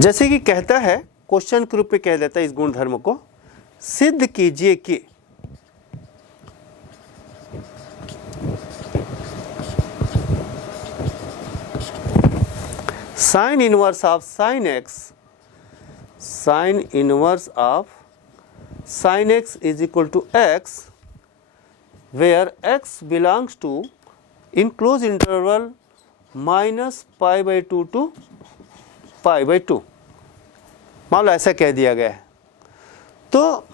जैसे कि कहता है, क्वेश्चन के रूप में कह देता है इस गुणधर्म को, सिद्ध कीजिए कि sine inverse of sine x, sine inverse of sine x is equal to x, where x belongs to in close interval -π/2 to π/2। मान लो ऐसा कह दिया गया है। तो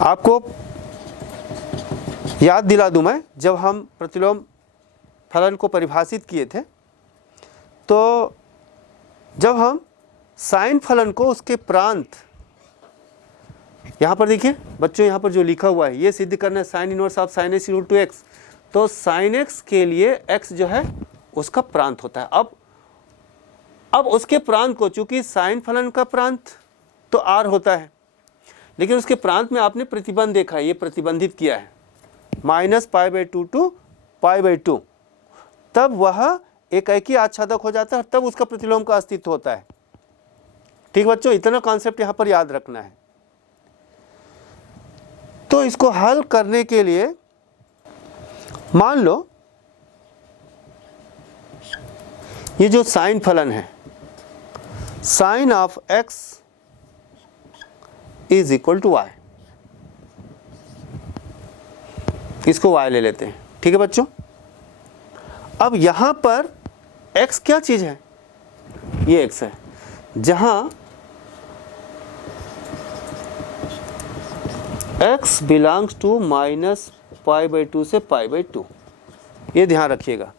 आपको याद दिला दूं मैं, जब हम प्रतिलोम फलन को परिभाषित किए थे, तो जब हम साइन फलन को उसके प्रांत, यहाँ पर देखिए बच्चों, यहाँ पर जो लिखा हुआ है ये सिद्ध करना है sine inverse of sine x equal to x. तो साइन एक्स के लिए एक्स जो है उसका प्रांत होता है। अब उसके प्रांत को, चूंकि साइन फलन का प्रांत तो आर होता है, लेकिन उसके प्रांत में आपने प्रतिबंध देखा है, ये प्रतिबंधित किया है -π/2 टू π/2, तब वह एकाएकी आच्छादक हो जाता है, तब उसका प्रतिलोम का अस्तित्व होता है। ठीक बच्चों, इतना कॉन्सेप्ट यहाँ पर याद रखना है। तो इसको हल करने के लिए मान लो ये जो साइन फलन है, sine of x is equal to y, इसको y ले लेते हैं। ठीक है बच्चों, अब यहां पर x क्या चीज है, ये x है, जहां x बिलोंग्स टू -π/2 से π/2, ये ध्यान रखिएगा।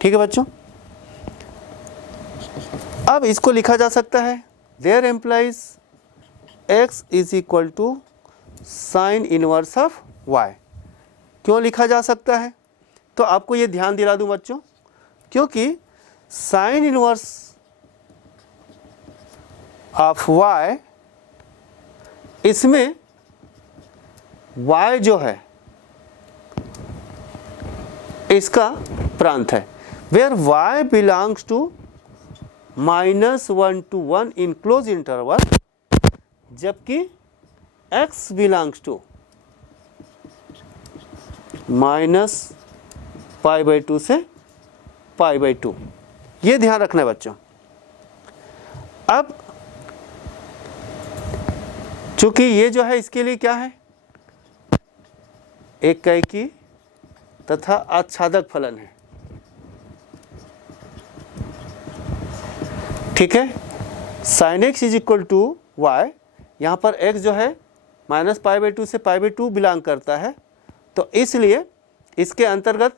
ठीक है बच्चों, अब इसको लिखा जा सकता है there implies x is equal to sine inverse of y। क्यों लिखा जा सकता है, तो आपको ये ध्यान दिला दूं बच्चों, क्योंकि साइन इनवर्स ऑफ y, इसमें y जो है इसका प्रांत है, where y belongs to -1 to 1 in close interval, जबकि x बिलोंग्स टू -π/2 से π/2। ये ध्यान रखना है बच्चों। अब चूंकि ये जो है इसके लिए क्या है, एकाएकी तथा आच्छादक फलन है। ठीक है, sine x is equal to y, यहाँ पर x जो है -π/2 से π/2 बिलोंग करता है, तो इसलिए इसके अंतर्गत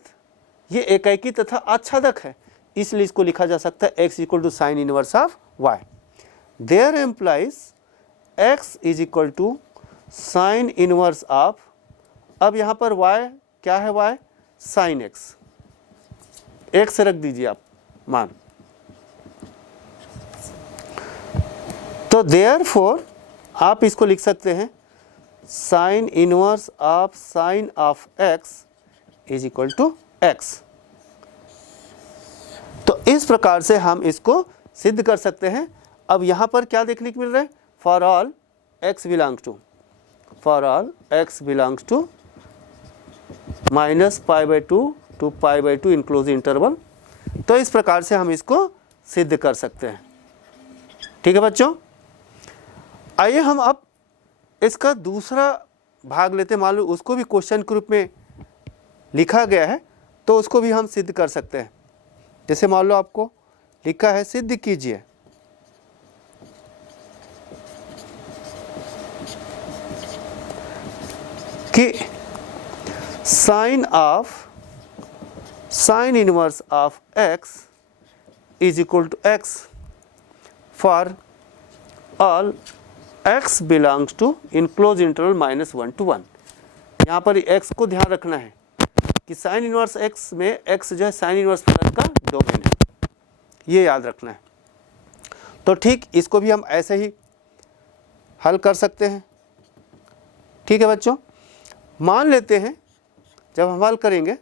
ये एकाएकी तथा आच्छादक है, इसलिए इसको लिखा जा सकता है x equal to sine inverse of y। There implies x is equal to sine inverse of, अब यहाँ पर y क्या है, y साइन x, x रख दीजिए आप मान। तो देयरफॉर आप इसको लिख सकते हैं sine inverse of sine of x is equal to x। तो इस प्रकार से हम इसको सिद्ध कर सकते हैं। अब यहाँ पर क्या देखने को मिल रहा है, for all x belongs to, for all x belongs to -π/2 to π/2 in close interval. तो इस प्रकार से हम इसको सिद्ध कर सकते हैं। ठीक है बच्चों, आइए हम अब इसका दूसरा भाग लेते हैं। मान लो उसको भी क्वेश्चन के रूप में लिखा गया है, तो उसको भी हम सिद्ध कर सकते हैं। जैसे मान लो आपको लिखा है सिद्ध कीजिए कि sine of sine inverse of x is equal to x for all x belongs to in close interval -1 to 1। यहाँ पर x को ध्यान रखना है कि साइन इनवर्स x में x जो है साइन इनवर्स फलन का डोमेन है, ये याद रखना है। तो ठीक इसको भी हम ऐसे ही हल कर सकते हैं। ठीक है बच्चों, मान लेते हैं जब हम हल करेंगे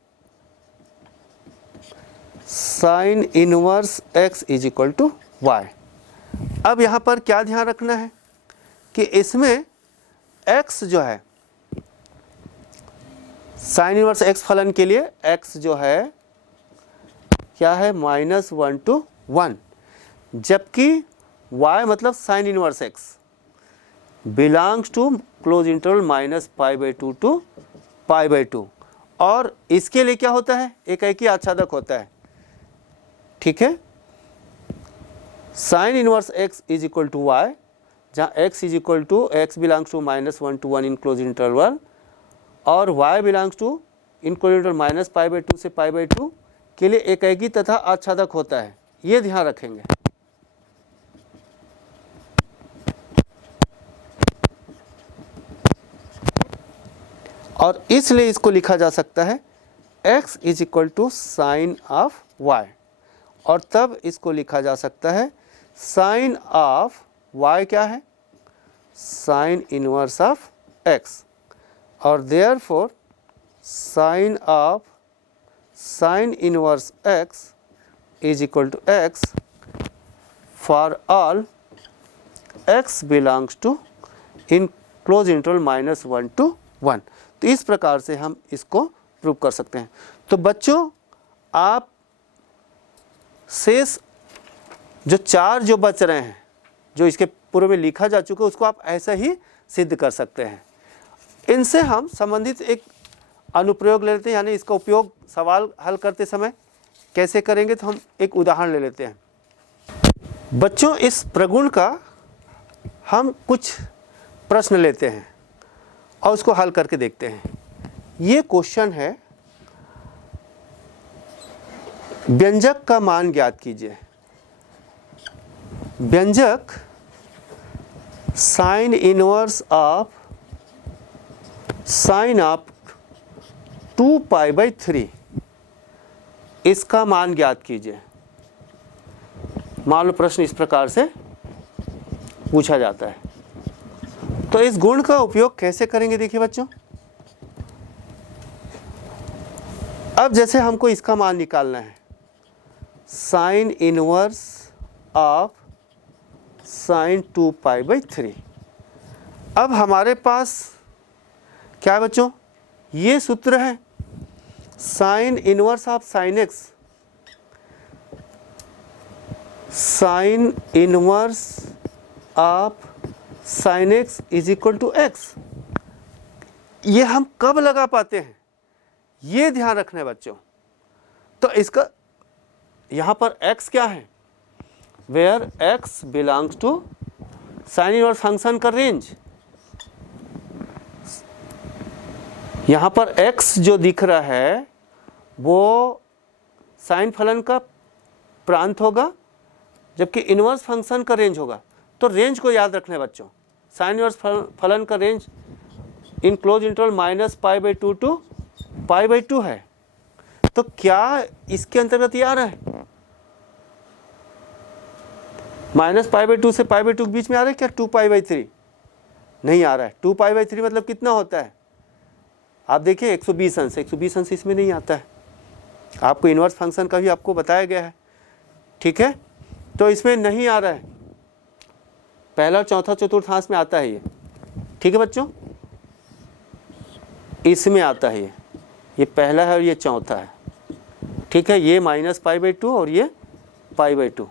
sine inverse x is equal to y. अब यहाँ पर क्या ध्यान रखना है कि इसमें x जो है, साइन इनवर्स x फलन के लिए x जो है क्या है, -1 to 1, जबकि y मतलब sine inverse x belongs to close interval -π/2 to π/2, और इसके लिए क्या होता है, एक ही आच्छादक होता है। ठीक है, sine inverse x is equal to y, जहाँ x is equal to x belongs to -1 to 1 in close interval, और y belongs to in close interval -π/2 से π/2 के लिए एकाकी तथा आच्छादक होता है। ये ध्यान रखेंगे। और इसलिए इसको लिखा जा सकता है x is equal to sine of y, और तब इसको लिखा जा सकता है साइन ऑफ y क्या है, साइन इनवर्स ऑफ x, और therefore sine of sine inverse x is equal to x for all x belongs to in close interval -1 to 1। तो इस प्रकार से हम इसको प्रूव कर सकते हैं। तो बच्चों, आप शेष जो 4 जो बच रहे हैं, जो इसके पूर्व में लिखा जा चुका है, उसको आप ऐसा ही सिद्ध कर सकते हैं। इनसे हम संबंधित एक अनुप्रयोग ले लेते हैं, यानी इसका उपयोग सवाल हल करते समय कैसे करेंगे, तो हम एक उदाहरण ले लेते हैं। बच्चों, इस प्रगुण का हम कुछ प्रश्न लेते हैं और उसको हल करके देखते हैं। ये क्वेश्चन है, व्यंजक का मान ज्ञात कीजिए। व्यंजक sine inverse of sine of 2π/3, इसका मान ज्ञात कीजिए। मान लो प्रश्न इस प्रकार से पूछा जाता है, तो इस गुण का उपयोग कैसे करेंगे, देखिए बच्चों। अब जैसे हमको इसका मान निकालना है, साइन इनवर्स ऑफ साइन 2π/3। अब हमारे पास क्या है बच्चों, ये सूत्र है sine inverse of sine x, sine inverse of sine x is equal to x। ये हम कब लगा पाते हैं, ये ध्यान रखना है बच्चों। तो इसका यहाँ पर x क्या है, where x belongs to sine inverse function का रेंज। यहाँ पर x जो दिख रहा है वो साइन फलन का प्रांत होगा, जबकि इनवर्स फंक्शन का रेंज होगा। तो रेंज को याद रखना है बच्चों। साइन इनवर्स फलन का range in close interval -π/2 to π/2 है। तो क्या इसके अंतर्गत ये आ रहा है, -π/2 से π/2 के बीच में आ रहा है क्या 2π/3? नहीं आ रहा है। 2π/3 मतलब कितना होता है, आप देखिए 120 अंश। 120 अंश इसमें नहीं आता है, आपको इनवर्स फंक्शन का भी आपको बताया गया है। ठीक है, तो इसमें नहीं आ रहा है, पहला और चौथा चतुर्थांश में आता है ये। ठीक है बच्चों, इसमें आता है ये पहला है और ये चौथा है। ठीक है, ये -π/2 और ये π/2।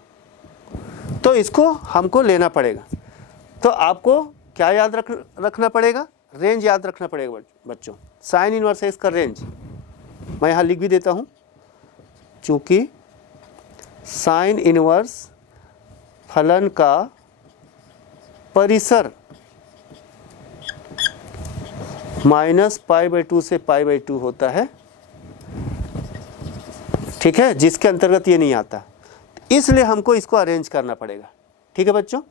तो इसको हमको लेना पड़ेगा। तो आपको क्या याद रखना पड़ेगा, रेंज याद रखना पड़ेगा बच्चों। साइन इनवर्स है इसका रेंज, मैं यहाँ लिख भी देता हूँ, चूँकि साइन इनवर्स फलन का परिसर -π/2 से π/2 होता है। ठीक है, जिसके अंतर्गत ये नहीं आता, इसलिए हमको इसको अरेंज करना पड़ेगा। ठीक है बच्चों,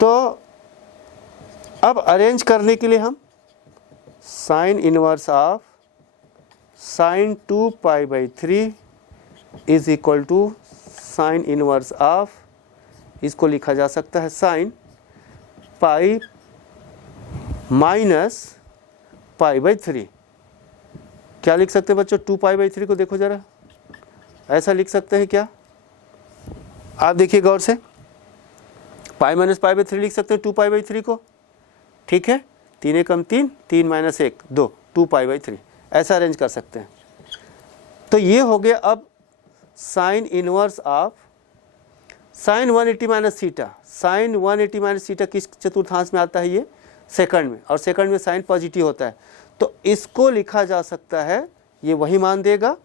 तो अब अरेंज करने के लिए हम sine inverse of sine 2π/3 is equal to sine inverse of, इसको लिखा जा सकता है साइन पाई -π/3। क्या लिख सकते हैं बच्चों, 2π/3 को देखो जरा, ऐसा लिख सकते हैं क्या? आप देखिए गौर से, पाई माइनस पाई बाई 3 लिख सकते हैं 2 पाई बाई 3 को, ठीक है। 3 एकम 3, 3 माइनस 1 2, 2 पाई बाई 3, ऐसा अरेंज कर सकते हैं। तो ये हो गया अब sine inverse of sine 180 minus theta. Sine 180 minus theta किस चतुर्थांश में आता है? ये सेकंड में, और सेकंड में साइन पॉजिटिव होता है, तो इसको लिखा जा सकता है, ये वही मान देगा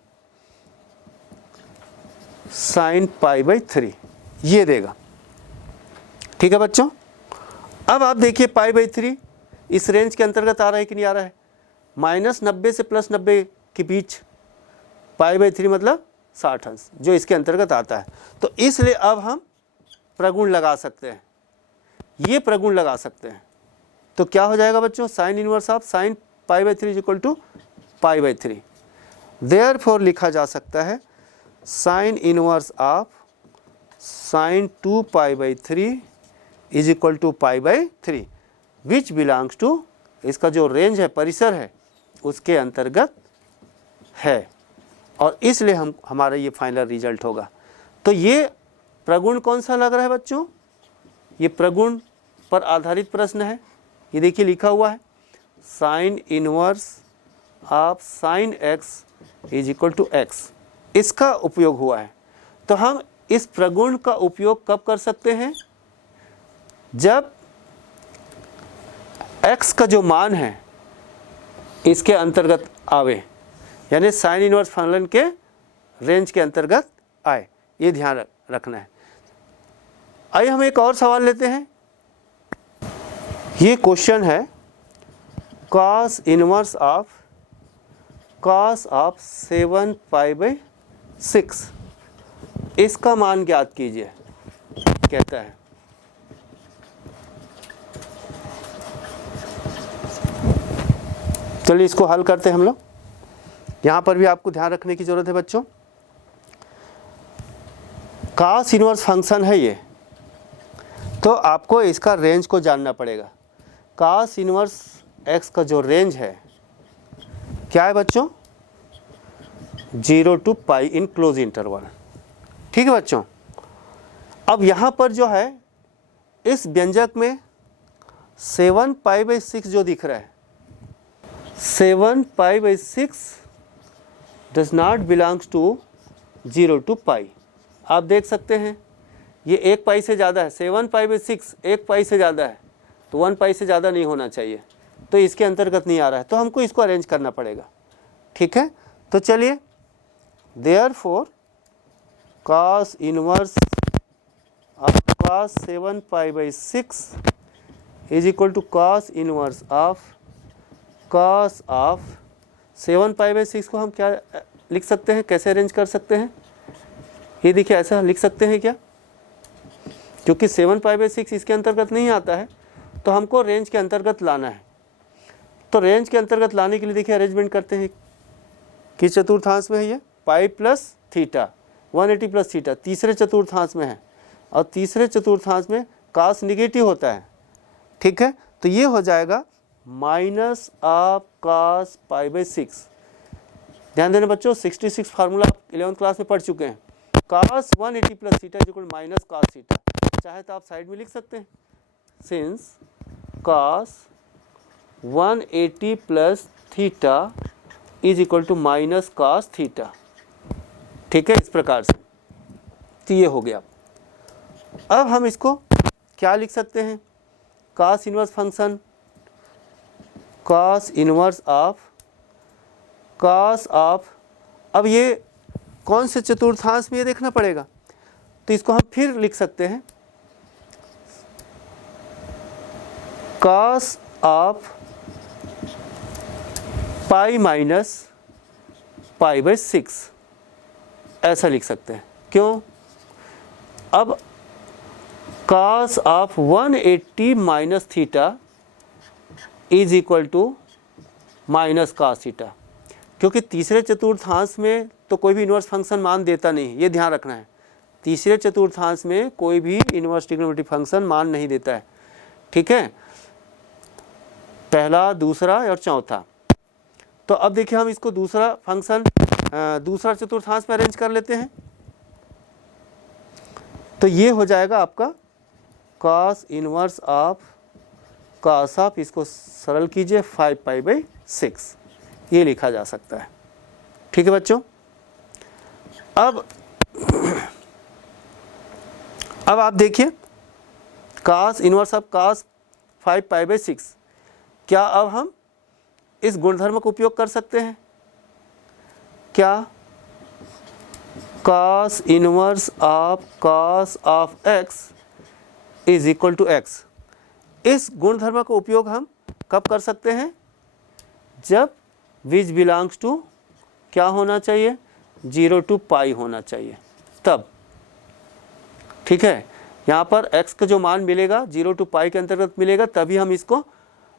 साइन पाई बाई 3, ये देगा, ठीक है बच्चों। अब आप देखिए पाई बाई 3 इस रेंज के अंतर्गत आ रहा है कि नहीं आ रहा है? -90 से +90 के बीच पाई बाई 3 मतलब 60 अंश, जो इसके अंतर्गत आता है। तो इसलिए अब हम प्रगुण लगा सकते हैं, ये प्रगुण लगा सकते हैं। तो क्या हो जाएगा बच्चों? Sine inverse of sine pi by 3 equal to pi by 3। Therefore लिखा जा सकता है sine inverse of sine 2 pi by 3 is equal to pi by 3 which belongs to, इसका जो रेंज है, परिसर है, उसके अंतर्गत है, और इसलिए हमारा ये फाइनल रिजल्ट होगा। तो ये प्रगुण कौन सा लग रहा है बच्चों? ये प्रगुण पर आधारित प्रश्न है। ये देखिए लिखा हुआ है sine inverse of sine x is equal to x, इसका उपयोग हुआ है। तो हम इस प्रगुण का उपयोग कब कर सकते हैं? जब x का जो मान है इसके अंतर्गत आवे, यानी साइन इनवर्स फलन के रेंज के अंतर्गत आए, ये ध्यान रखना है। आइए हम एक और सवाल लेते हैं। ये क्वेश्चन है cos inverse of 7 pi by 6, इसका मान ज्ञात कीजिए, कहता है। चलिए इसको हल करते हैं हम लोग। यहाँ पर भी आपको ध्यान रखने की ज़रूरत है बच्चों। cos इनवर्स फंक्शन है ये, तो आपको इसका रेंज को जानना पड़ेगा। cos इनवर्स x का जो रेंज है क्या है बच्चों? 0 to pi in close interval, ठीक है बच्चों। अब यहाँ पर जो है इस व्यंजक में 7 पाई बाई 6 जो दिख रहा है, 7 pi by 6 does not belongs to 0 to pi. आप देख सकते हैं ये 1 पाई से ज़्यादा है, 7 पाई बाई 6 1 पाई से ज़्यादा है, तो 1 पाई से ज़्यादा नहीं होना चाहिए, तो इसके अंतर्गत नहीं आ रहा है, तो हमको इसको अरेंज करना पड़ेगा, ठीक है। तो चलिए, therefore cos inverse of cos 7 pi by 6 is equal to cos inverse of cos of 7 pi by 6 को हम क्या लिख सकते हैं, कैसे अरेंज कर सकते हैं? ये देखिए ऐसा लिख सकते हैं क्या? क्योंकि 7 पाई बाई 6 इसके अंतर्गत नहीं आता है, तो हमको रेंज के अंतर्गत लाना है। तो रेंज के अंतर्गत लाने के लिए देखिए अरेंजमेंट करते हैं। किस चतुर्थांश में है ये? Pi plus theta, 180 plus theta तीसरे चतुर्थांश में है, और तीसरे चतुर्थांश में cos निगेटिव होता है, ठीक है। तो ये हो जाएगा minus of cos pi by 6। ध्यान देना बच्चों, 66 फार्मूला आप 11th क्लास में पढ़ चुके हैं। cos 180 plus theta is equal minus cos theta, चाहे तो आप साइड में लिख सकते हैं, since cos 180 plus theta is equal to minus cos theta, ठीक है, इस प्रकार से। तो ये हो गया। अब हम इसको क्या लिख सकते हैं? cos inverse function cos inverse of अब ये कौन से चतुर्थांश में ये देखना पड़ेगा, तो इसको हम फिर लिख सकते हैं cos of pi minus pi by 6, ऐसा लिख सकते हैं। क्यों? अब cos of 180 minus theta is equal to minus cos theta, क्योंकि तीसरे चतुर्थांश में तो कोई भी इनवर्स फंक्शन मान देता नहीं, ये ध्यान रखना है। तीसरे चतुर्थांश में कोई भी इनवर्स ट्रिग्नोमेट्रिक फंक्शन मान नहीं देता है, ठीक है, पहला, दूसरा और चौथा। तो अब देखिए हम इसको दूसरा फंक्शन दूसरा चतुर्थांश में अरेंज कर लेते हैं। तो ये हो जाएगा आपका cos inverse of cos of, इसको सरल कीजिए 5π/6, ये लिखा जा सकता है। ठीक है बच्चों। अब आप देखिए cos इनवर्स ऑफ cos 5π/6, क्या अब हम इस गुणधर्म का उपयोग कर सकते हैं? क्या cos inverse of cos of x is equal to x, इस गुणधर्म का उपयोग हम कब कर सकते हैं? जब विच बिलोंग्स टू क्या होना चाहिए? 0 to π होना चाहिए, तब। ठीक है, यहाँ पर x का जो मान मिलेगा 0 to π के अंतर्गत मिलेगा, तभी हम इसको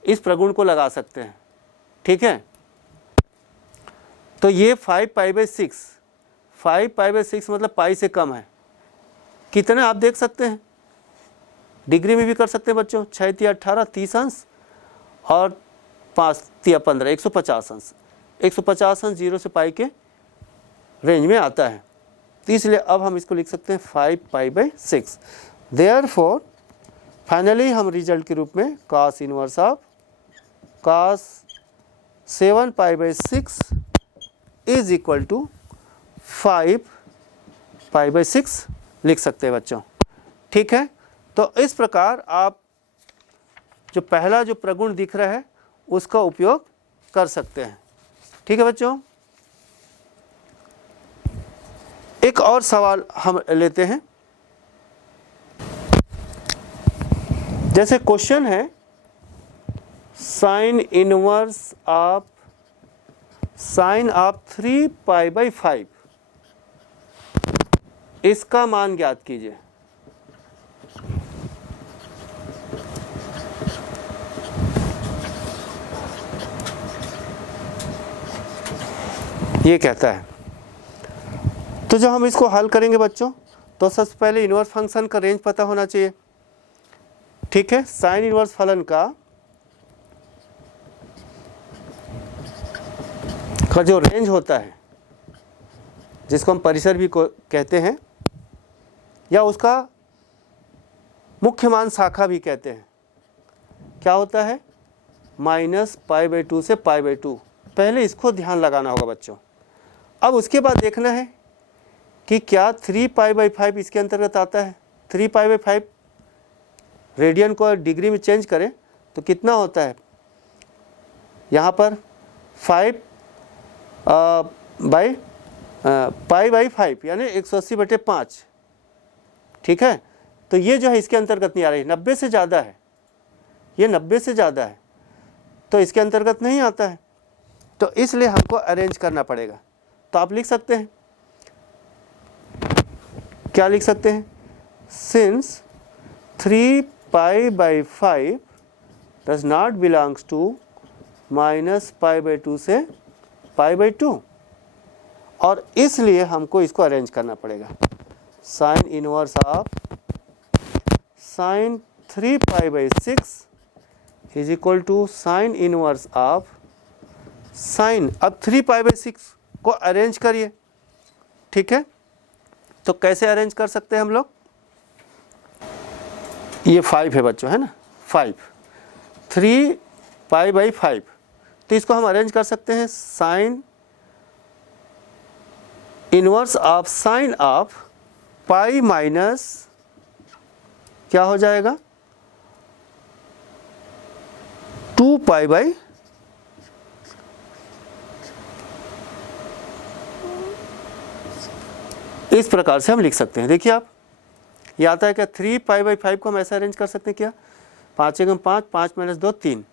इस प्रगुण को लगा सकते हैं। ठीक है, तो ये 5π/6, 5π/6 मतलब पाई से कम है। कितना आप देख सकते हैं, डिग्री में भी कर सकते हैं बच्चों। 6 × 18 30 अंश और 5 × 15 150 अंश। 150 अंश 0 से पाई के रेंज में आता है, तो इसलिए अब हम इसको लिख सकते हैं 5π/6। देयरफॉर फाइनली हम रिजल्ट के रूप में cos inverse of cos 7π/6 is equal to 5π/6 लिख सकते हैं बच्चों। ठीक है, तो इस प्रकार आप जो पहला जो प्रगुण दिख रहा है उसका उपयोग कर सकते हैं। ठीक है बच्चों, एक और सवाल हम लेते हैं। जैसे क्वेश्चन है साइन इनवर्स ऑफ 3π/5, इसका मान ज्ञात कीजिए। ये कहता है, तो जब हम इसको हल करेंगे बच्चों, तो सबसे पहले इनवर्स फंक्शन का रेंज पता होना चाहिए। ठीक है, साइन इनवर्स फलन का जो रेंज होता है, जिसको हम परिसर भी कहते हैं, या उसका मुख्य मान शाखा भी कहते हैं, क्या होता है? -π/2 से π/2। पहले इसको ध्यान लगाना होगा बच्चों। अब उसके बाद देखना है कि क्या 3π/5 इसके अंतर्गत आता है। 3π/5 रेडियन को डिग्री में चेंज करें तो कितना होता है? यहाँ पर 5π/5 यानी 180/5। ठीक है, तो ये जो है इसके अंतर्गत नहीं आ रही, 90 से ज़्यादा है, ये 90 से ज़्यादा है, तो इसके अंतर्गत नहीं आता है, तो इसलिए हमको अरेंज करना पड़ेगा। तो आप लिख सकते हैं, क्या लिख सकते हैं? Since 3π/5 does not belongs to -π/2 से π/2, और इसलिए हमको इसको अरेंज करना पड़ेगा। Sine inverse of sine 3π/6 is equal to sine inverse of sine, अब 3π/6 को अरेंज करिए। ठीक है, तो कैसे अरेंज कर सकते हैं हम लोग? ये 5 है बच्चों, है ना, 5 3π/5, तो इसको हम अरेंज कर सकते हैं sine inverse of sine of pi minus क्या हो जाएगा 2π/, इस प्रकार से हम लिख सकते हैं। देखिए आप, ये आता है क्या 3π/5 को हम ऐसा अरेंज कर सकते हैं क्या 5 × 5 5 - 2 3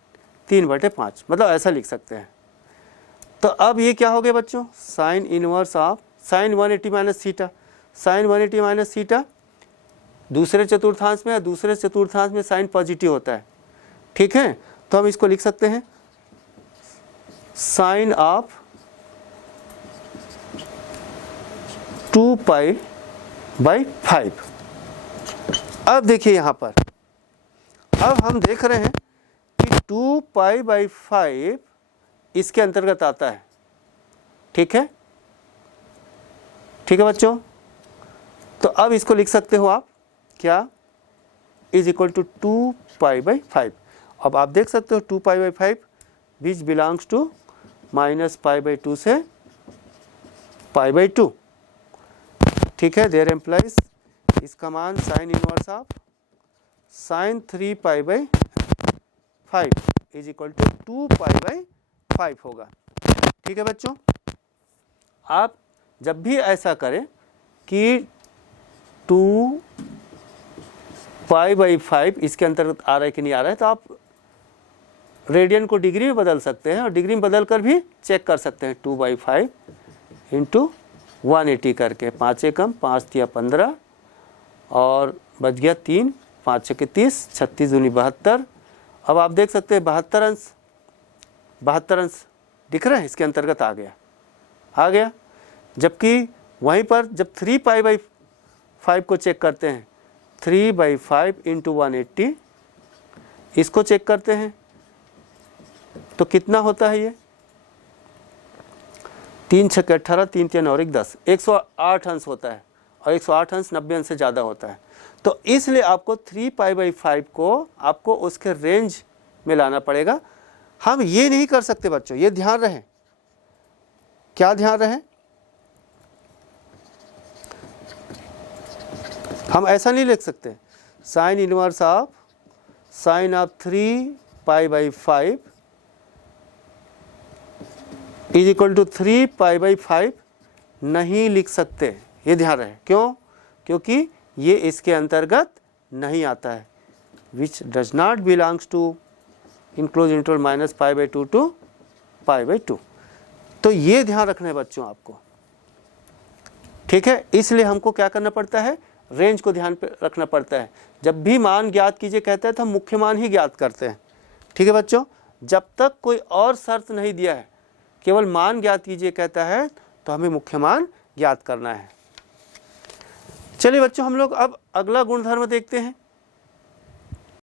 3/5, मतलब ऐसा लिख सकते हैं। तो अब ये क्या हो गया बच्चों? Sine inverse of sine 180 - theta, sine 180 - theta दूसरे चतुर्थांश में, या दूसरे चतुर्थांश में साइन पॉजिटिव होता है। ठीक है, तो हम इसको लिख सकते हैं साइन ऑफ 2π/5। अब देखिए यहाँ पर, अब हम देख रहे हैं कि 2π/5 इसके अंतर्गत आता है। ठीक है, ठीक है बच्चों। तो अब इसको लिख सकते हो आप क्या, इज इक्वल टू 2π/5। अब आप देख सकते हो 2π/5 विच बिलोंग्स टू -π/2 से π/2। ठीक है, देयर एम्प्लाइज इसका मान sine inverse of sine 3π/5 is equal to 2π/5 होगा। ठीक है बच्चों, आप जब भी ऐसा करें कि 2π/5 इसके अंतर्गत आ रहा है कि नहीं आ रहा है, तो आप रेडियन को डिग्री में बदल सकते हैं और डिग्री में बदल कर भी चेक कर सकते हैं। 2/5 इंटू 180 करके, 5 एकम 5 तिया 15 और बच गया 3, 5 छके 30, 36 दूनी 72। अब आप देख सकते हैं 72 अंश दिख रहे हैं, इसके अंतर्गत आ गया। जबकि वहीं पर जब 3π/5 को चेक करते हैं, 3/5 इंटू 180 इसको चेक करते हैं तो कितना होता है ये, 3 छके 18, 3 तिया 9 और 10, 108 अंश होता है और 108 अंश 90 अंश से ज़्यादा होता है। तो इसलिए आपको 3π/5 को आपको उसके रेंज में लाना पड़ेगा। हम ये नहीं कर सकते बच्चों, ये ध्यान रहे। क्या ध्यान रहे, हम ऐसा नहीं लिख सकते sine inverse of sine of 3π/5 is equal to 3π/5 नहीं लिख सकते, ये ध्यान रहे। क्यों? क्योंकि ये इसके अंतर्गत नहीं आता है, which does not belongs to in close interval -π/2 to π/2। तो ये ध्यान रखना है बच्चों आपको। ठीक है, इसलिए हमको क्या करना पड़ता है, रेंज को ध्यान पे रखना पड़ता है। जब भी मान ज्ञात कीजिए कहता है तो हम मुख्य मान ही ज्ञात करते हैं। ठीक है बच्चों, जब तक कोई और शर्त नहीं दिया है, केवल मान ज्ञात कीजिए कहता है तो हमें मुख्य मान ज्ञात करना है। चलिए बच्चों, हम लोग अब अगला गुणधर्म देखते हैं।